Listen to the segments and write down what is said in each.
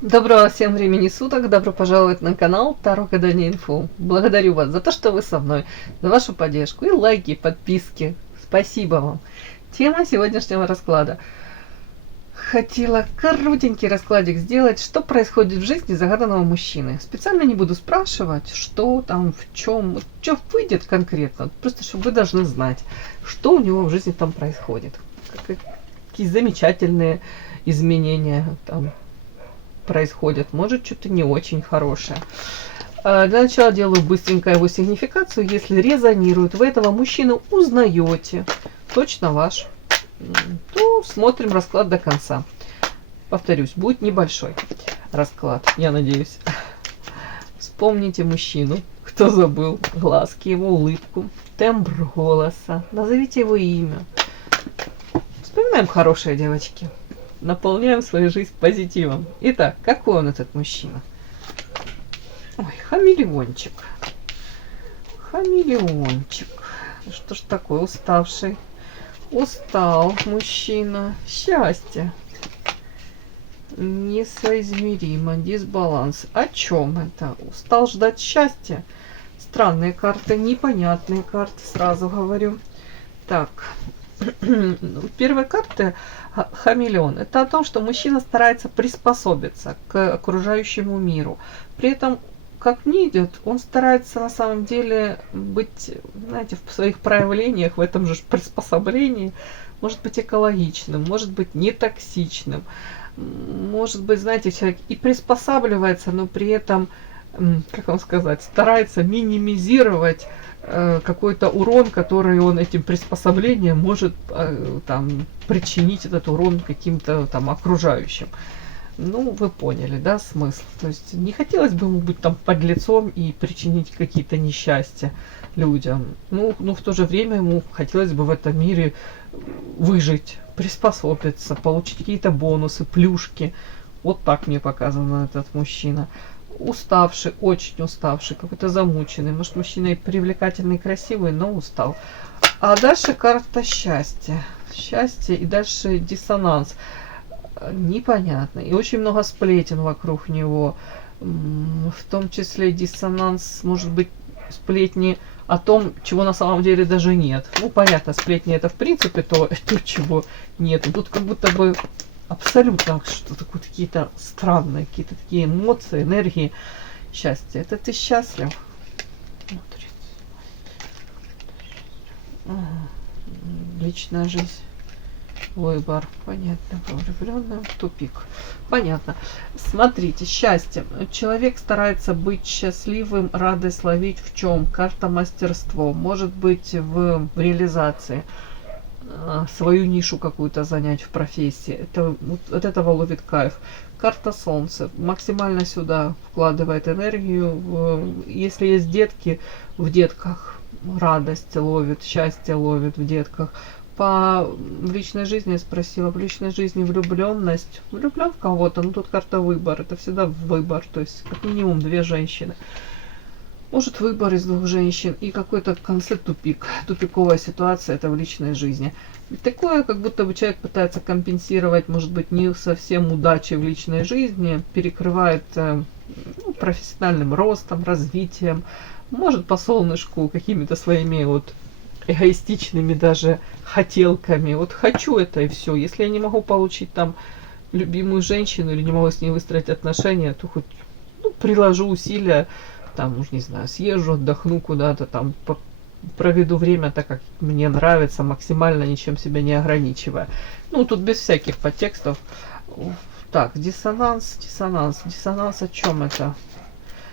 Доброго всем времени суток, добро пожаловать на канал Таро Гадание Инфо. Благодарю вас за то, что вы со мной, за вашу поддержку и лайки, подписки. Спасибо вам. Тема сегодняшнего расклада. Хотела коротенький раскладик сделать, что происходит в жизни загаданного мужчины. Специально не буду спрашивать, что там, в чем, что выйдет конкретно. Просто, чтобы вы должны знать, что у него в жизни там происходит. Какие замечательные изменения там происходит, может что-то не очень хорошее. Для начала делаю быстренько его сигнификацию. Если резонирует, вы этого мужчину узнаете, точно ваш, то смотрим расклад до конца. Повторюсь, будет небольшой расклад, я надеюсь. Вспомните мужчину, кто забыл, глазки, его улыбку, тембр голоса, назовите его имя. Вспоминаем хорошие, девочки. Наполняем свою жизнь позитивом. Итак, какой он этот мужчина? Ой, хамелеончик. Хамелеончик. Что ж такое, уставший? Устал мужчина. Счастье. Несоизмеримо. Дисбаланс. О чем это? Устал ждать счастья? Странные карты, непонятные карты, сразу говорю. Так. Первая карта хамелеон. Это о том, что мужчина старается приспособиться к окружающему миру. При этом, как мне идет, он старается на самом деле быть, знаете, в своих проявлениях, в этом же приспособлении, может быть экологичным, может быть не токсичным, может быть, знаете, человек и приспосабливается, но при этом, как вам сказать, старается минимизировать какой-то урон, который он этим приспособлением может там причинить, этот урон каким-то там окружающим. Ну, вы поняли, да, смысл. То есть не хотелось бы ему быть там подлецом и причинить какие-то несчастья людям. Ну, в то же время ему хотелось бы в этом мире выжить, приспособиться, получить какие-то бонусы, плюшки. Вот так мне показан этот мужчина. Уставший, очень уставший, какой-то замученный. Может, мужчина и привлекательный, и красивый, но устал. А дальше карта счастья. Счастье и дальше диссонанс. Непонятно. И очень много сплетен вокруг него. В том числе диссонанс, может быть, сплетни о том, чего на самом деле даже нет. Ну, понятно, сплетни это в принципе то, чего нет. Тут как будто бы абсолютно что-то, какие-то странные, какие-то такие эмоции, энергии, счастья. Это ты счастлив? Личная жизнь, выбор, понятно, влюбленный, тупик. Понятно. Смотрите, счастье. Человек старается быть счастливым, радость ловить в чем? Карта мастерство. Может быть в реализации. Свою нишу какую-то занять в профессии. Это, вот, от этого ловит кайф. Карта солнца. Максимально сюда вкладывает энергию. Если есть детки, в детках радость ловит, счастье ловит в детках. По личной жизни я спросила, в личной жизни влюбленность. Влюблен в кого-то, но тут карта выбор. Это всегда выбор. То есть как минимум две женщины. Может, выбор из двух женщин и какой-то в конце тупик. Тупиковая ситуация это в личной жизни. И такое, как будто бы человек пытается компенсировать, может быть, не совсем удачи в личной жизни, перекрывает профессиональным ростом, развитием, может, по солнышку какими-то своими вот эгоистичными даже хотелками. Вот хочу это и все. Если я не могу получить там любимую женщину или не могу с ней выстроить отношения, то хоть приложу усилия, там, уж не знаю, съезжу, отдохну куда-то, там, проведу время так, как мне нравится, максимально ничем себя не ограничивая. Ну, тут без всяких подтекстов. Так, диссонанс. Диссонанс о чем это?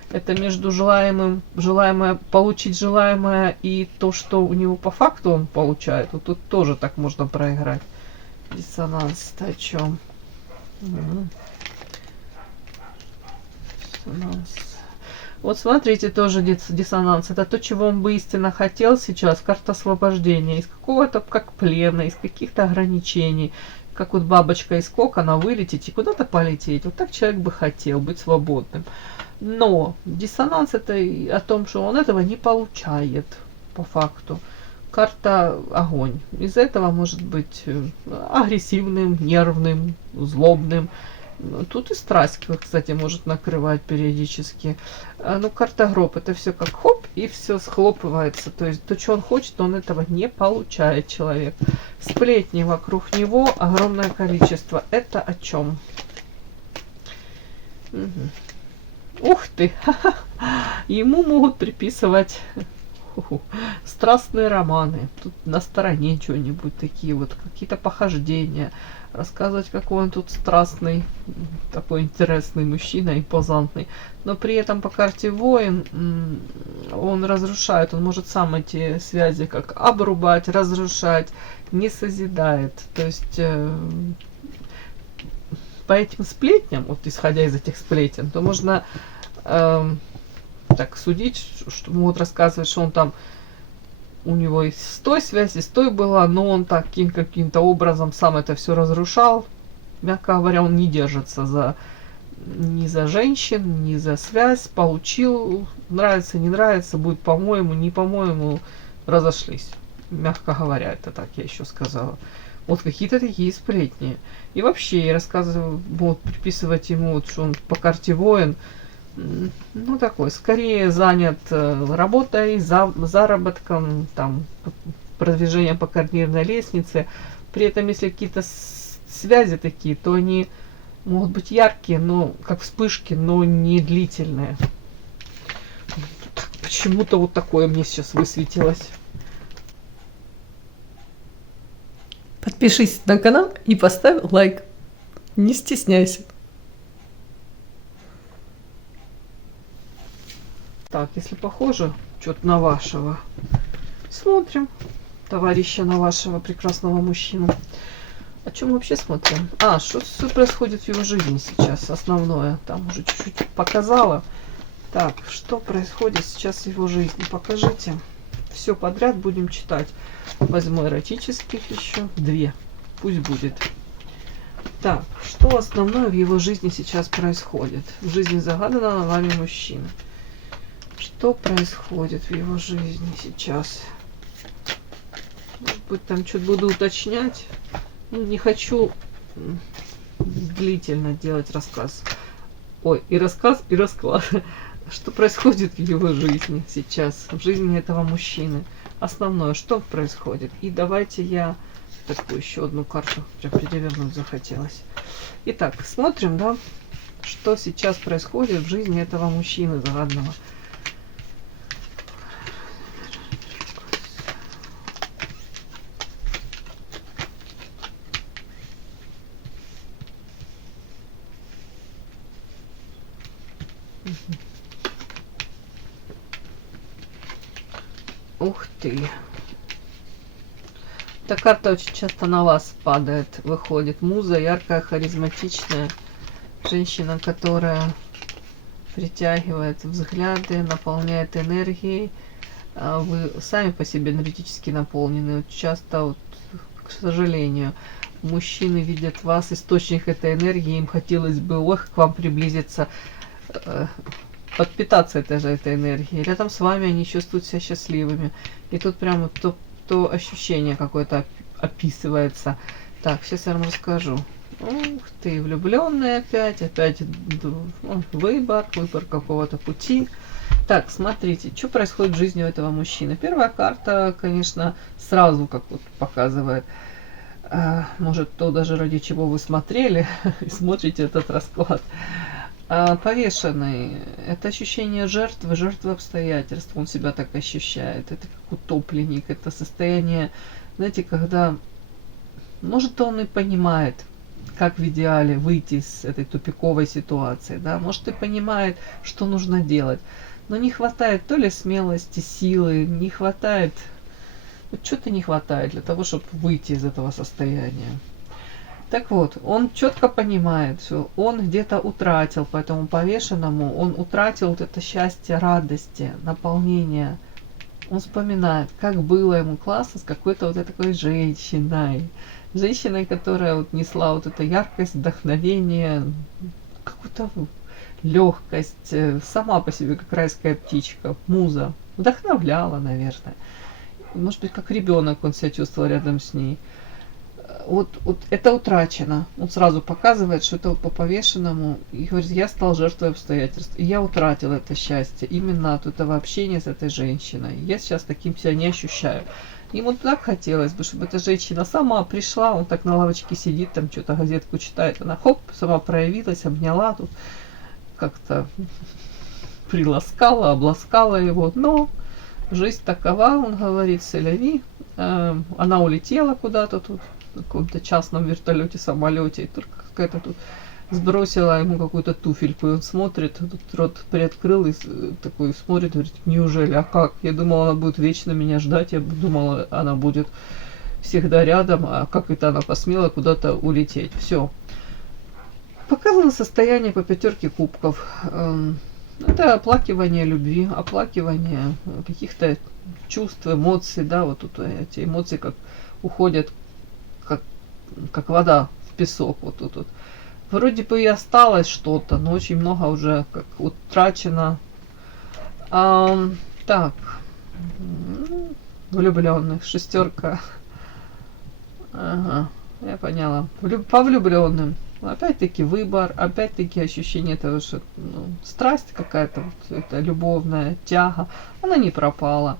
Это между желаемое, получить желаемое и то, что у него по факту он получает. Вот тут тоже так можно проиграть. Диссонанс о чем? Диссонанс. Вот смотрите, тоже диссонанс. Это то, чего он бы истинно хотел сейчас. Карта освобождения. Из какого-то как плена, из каких-то ограничений. Как вот бабочка из кокона вылететь и куда-то полететь. Вот так человек бы хотел быть свободным. Но диссонанс это о том, что он этого не получает по факту. Карта огонь. Из-за этого может быть агрессивным, нервным, злобным. Тут и страсть, кстати, может накрывать периодически. Ну, карта гроб, это все как хоп, и все схлопывается. То есть то, что он хочет, он этого не получает, человек. Сплетни вокруг него огромное количество. Это о чем? Ух ты! Ему могут приписывать страстные романы. Тут на стороне что-нибудь такие вот, какие-то похождения. Рассказывать, какой он тут страстный, такой интересный мужчина, импозантный. Но при этом по карте воин он разрушает, он может сам эти связи как обрубать, разрушать, не созидает. То есть по этим сплетням, вот исходя из этих сплетен, то можно так судить, что могут рассказывать, что он там у него и с той связи, с той была, но он таким каким-то образом сам это все разрушал. Мягко говоря, он не держится ни за женщин, ни за связь. Получил, нравится, не нравится, будет по-моему, не по-моему, разошлись. Мягко говоря, это так я еще сказала. Вот какие-то такие сплетни. И вообще, я рассказываю, будут приписывать ему, вот, что он по карте воин, ну, такой, скорее занят работой, заработком, там, продвижением по карьерной лестнице. При этом, если какие-то связи такие, то они могут быть яркие, но как вспышки, но не длительные. Почему-то вот такое мне сейчас высветилось. Подпишись на канал и поставь лайк. Не стесняйся. Так, если похоже что-то на вашего, смотрим товарища, на вашего прекрасного мужчину. О чем вообще смотрим? Что происходит в его жизни сейчас? Основное. Там уже чуть-чуть показала. Так, что происходит сейчас в его жизни? Покажите. Все подряд будем читать. Возьму эротических еще. 2. Пусть будет. Так, что основное в его жизни сейчас происходит? В жизни загаданного вами мужчины. Что происходит в его жизни сейчас? Может быть, там что-то буду уточнять. Ну, не хочу длительно делать рассказ. Ой, и рассказ, и расклад. Что происходит в его жизни сейчас, в жизни этого мужчины. Основное, что происходит. И давайте я такую еще одну карту прям перевернуть захотелось. Итак, смотрим, да, что сейчас происходит в жизни этого мужчины загадного. Ух ты. Эта карта очень часто на вас падает, выходит. Муза, яркая, харизматичная женщина, которая притягивает взгляды, наполняет энергией. Вы сами по себе энергетически наполнены. Вот часто, вот, к сожалению, мужчины видят вас, источник этой энергии, им хотелось бы к вам приблизиться, подпитаться этой энергией. Рядом с вами они чувствуют себя счастливыми. И тут прямо то ощущение какое-то описывается. Так, сейчас я вам расскажу. Ух ты, влюбленный опять выбор какого-то пути. Так, смотрите, что происходит в жизни у этого мужчины. Первая карта, конечно, сразу как вот показывает. Может, то даже ради чего вы смотрели и смотрите этот расклад. Повешенный. Это ощущение жертвы обстоятельств. Он себя так ощущает. Это как утопленник. Это состояние, знаете, когда, может, он и понимает, как в идеале выйти из этой тупиковой ситуации, да, может, и понимает, что нужно делать, но не хватает то ли смелости, силы, не хватает, вот что-то не хватает для того, чтобы выйти из этого состояния. Так вот, он четко понимает, что он где-то утратил, поэтому повешенному он утратил вот это счастье, радости, наполнение. Он вспоминает, как было ему классно с какой-то вот этой такой женщиной. Женщиной, которая вот несла вот эту яркость, вдохновение, какую-то легкость, сама по себе как райская птичка, муза. Вдохновляла, наверное. Может быть, как ребенок он себя чувствовал рядом с ней. вот это утрачено. Он сразу показывает, что это вот по повешенному. И говорит, я стал жертвой обстоятельств. И я утратил это счастье именно от этого общения с этой женщиной. Я сейчас таким себя не ощущаю. Ему так хотелось бы, чтобы эта женщина сама пришла, он так на лавочке сидит, там что-то газетку читает, она хоп, сама проявилась, обняла тут, как-то приласкала, обласкала его. Но жизнь такова, он говорит, селяви. Она улетела куда-то тут, в каком-то частном вертолете, самолете, и только какая-то тут сбросила ему какую-то туфельку, и он смотрит, тут рот приоткрыл и такой смотрит, говорит, неужели, а как? Я думала, она будет вечно меня ждать, я думала, она будет всегда рядом, а как это она посмела куда-то улететь? Все. Показано состояние по 5 кубков. Это оплакивание любви, оплакивание каких-то чувств, эмоций, да, вот тут эти эмоции как уходят, как вода в песок, вот тут вот. Вроде бы и осталось что-то, но очень много уже как утрачено. Так, влюбленных, 6. Ага, я поняла. По влюбленным. Опять-таки выбор, опять-таки ощущение того, что страсть какая-то, вот, это любовная тяга, она не пропала.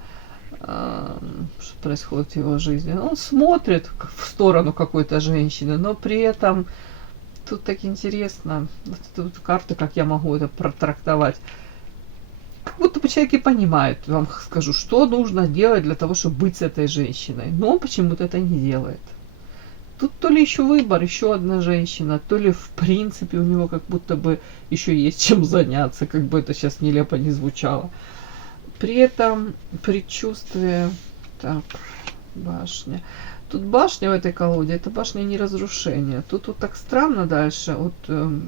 Что происходит в его жизни? Он смотрит в сторону какой-то женщины, но при этом тут так интересно, вот карты, как я могу это протрактовать. Как будто бы человек и понимает, вам скажу, что нужно делать для того, чтобы быть с этой женщиной. Но он почему-то это не делает. Тут то ли еще выбор, еще одна женщина, то ли в принципе у него как будто бы еще есть чем заняться, как бы это сейчас нелепо не звучало. При этом предчувствие, так, башня. Тут башня в этой колоде, это башня не разрушения. Тут вот так странно дальше, вот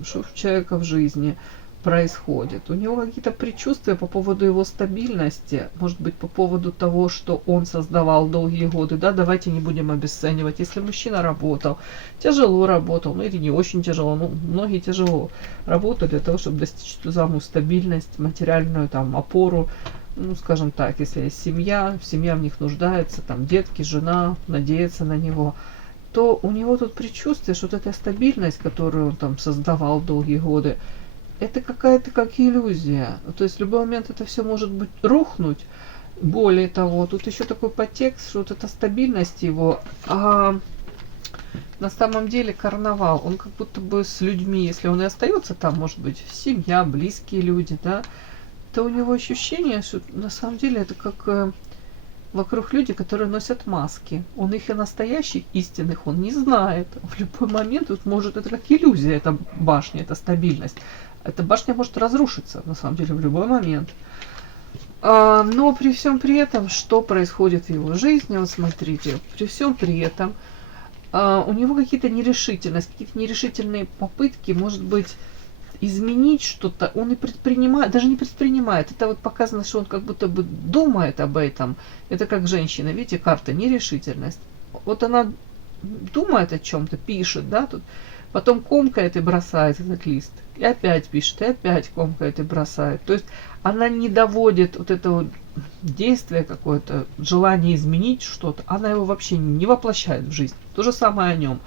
что у человека в жизни происходит. У него какие-то предчувствия по поводу его стабильности, может быть, по поводу того, что он создавал долгие годы. Да, давайте не будем обесценивать. Если мужчина работал, тяжело работал, ну или не очень тяжело, ну, многие тяжело работают для того, чтобы достичь ту самую стабильность, материальную там опору. Ну, скажем так, если есть семья в них нуждается, там детки, жена, надеется на него, то у него тут предчувствие, что вот эта стабильность, которую он там создавал долгие годы, это какая-то как иллюзия. То есть в любой момент это все может быть рухнуть. Более того, тут еще такой подтекст, что вот эта стабильность его, на самом деле карнавал, он как будто бы с людьми, если он и остается там, может быть, семья, близкие люди, да, то у него ощущение, что на самом деле это как вокруг люди, которые носят маски. Он их и настоящих, истинных, он не знает. В любой момент, вот, может, это как иллюзия, эта башня, эта стабильность. Эта башня может разрушиться, на самом деле, в любой момент. Но при всем при этом, что происходит в его жизни, вот смотрите, при всем при этом, у него какие-то нерешительности, какие-то нерешительные попытки, может быть, изменить что-то, он и предпринимает, даже не предпринимает, это вот показано, что он как будто бы думает об этом. Это как женщина, видите, карта нерешительность. Вот она думает о чем-то, пишет, да, тут, потом комкает и бросает этот лист. И опять пишет, и опять комкает и бросает. То есть она не доводит вот этого действия какое-то, желание изменить что-то, она его вообще не воплощает в жизнь. То же самое о нем.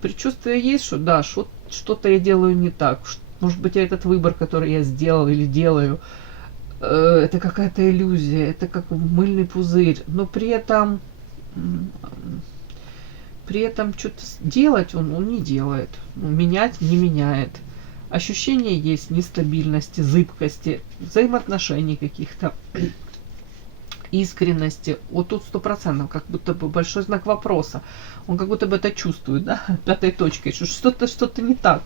Предчувствие есть, что да, что-то я делаю не так. Может быть, этот выбор, который я сделал или делаю, это какая-то иллюзия, это как мыльный пузырь. Но при этом что-то делать он не делает. Менять не меняет. Ощущение есть нестабильности, зыбкости, взаимоотношений каких-то, искренности. Вот тут 100%, как будто бы большой знак вопроса. Он как будто бы это чувствует, да, 5 точкой, что что-то не так.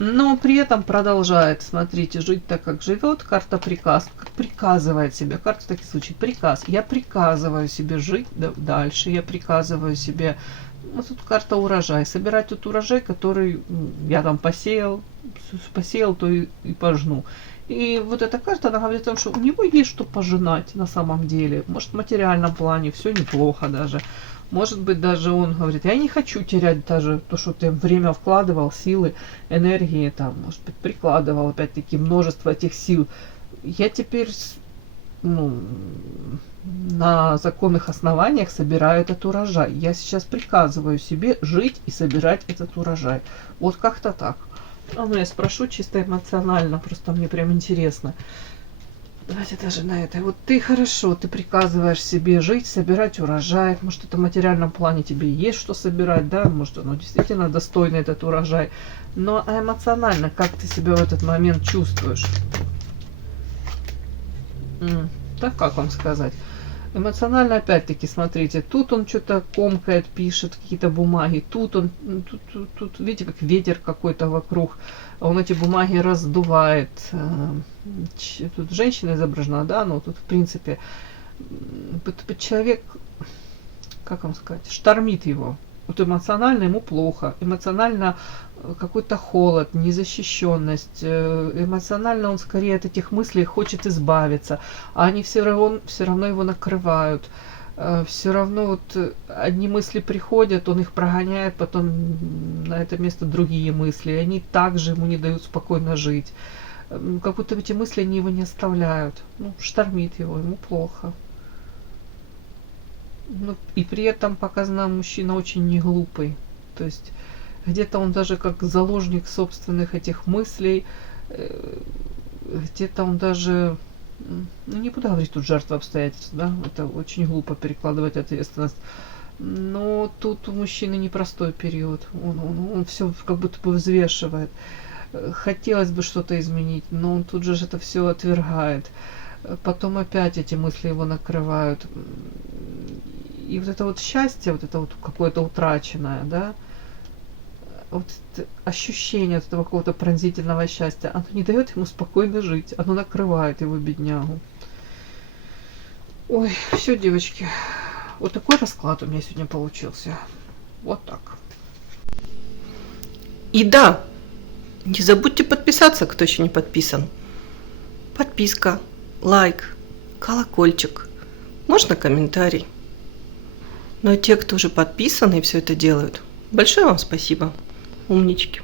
Но при этом продолжает, смотрите, жить так, как живет. Карта приказ, как приказывает себе. Карта так и звучит, приказ. Я приказываю себе жить дальше, я приказываю себе, вот тут карта урожай, собирать тот урожай, который я там посеял, то и пожну. И вот эта карта, она говорит о том, что у него есть что пожинать на самом деле. Может, в материальном плане все неплохо даже. Может быть, даже он говорит, я не хочу терять даже то, что ты время вкладывал, силы, энергии, там, может быть, прикладывал, опять-таки, множество этих сил. Я теперь ну, на законных основаниях собираю этот урожай. Я сейчас приказываю себе жить и собирать этот урожай. Вот как-то так. Ну, я спрошу чисто эмоционально, просто мне прям интересно. Давайте даже на это. Вот ты хорошо, ты приказываешь себе жить, собирать урожай. Может, это в материальном плане тебе есть что собирать, да? Может, оно действительно достойный этот урожай. Но эмоционально, как ты себя в этот момент чувствуешь? Так как вам сказать? Эмоционально, опять-таки, смотрите, тут он что-то комкает, пишет какие-то бумаги, тут он, тут, видите, как ветер какой-то вокруг, он эти бумаги раздувает. Тут женщина изображена, да, но тут, в принципе, человек, как вам сказать, штормит его. Вот эмоционально ему плохо, эмоционально какой-то холод, незащищенность, эмоционально он скорее от этих мыслей хочет избавиться, а они все равно его накрывают. Все равно вот одни мысли приходят, он их прогоняет, потом на это место другие мысли, и они также ему не дают спокойно жить. Как будто эти мысли они его не оставляют. Ну, штормит его, ему плохо. Ну, и при этом показано, мужчина очень не глупый. То есть где-то он даже как заложник собственных этих мыслей, где-то он даже, ну не буду говорить тут жертва обстоятельств, да, это очень глупо перекладывать ответственность. Но тут у мужчины непростой период, он все как будто бы взвешивает. Хотелось бы что-то изменить, но он тут же это все отвергает. Потом опять эти мысли его накрывают. И вот это вот счастье, вот это вот какое-то утраченное, да, вот ощущение вот этого какого-то пронзительного счастья, оно не дает ему спокойно жить, оно накрывает его, беднягу. Ой, все, девочки, вот такой расклад у меня сегодня получился. Вот так. И да, не забудьте подписаться, кто еще не подписан. Подписка, лайк, колокольчик, можно комментарий. Но те, кто уже подписаны и все это делают, большое вам спасибо. Умнички.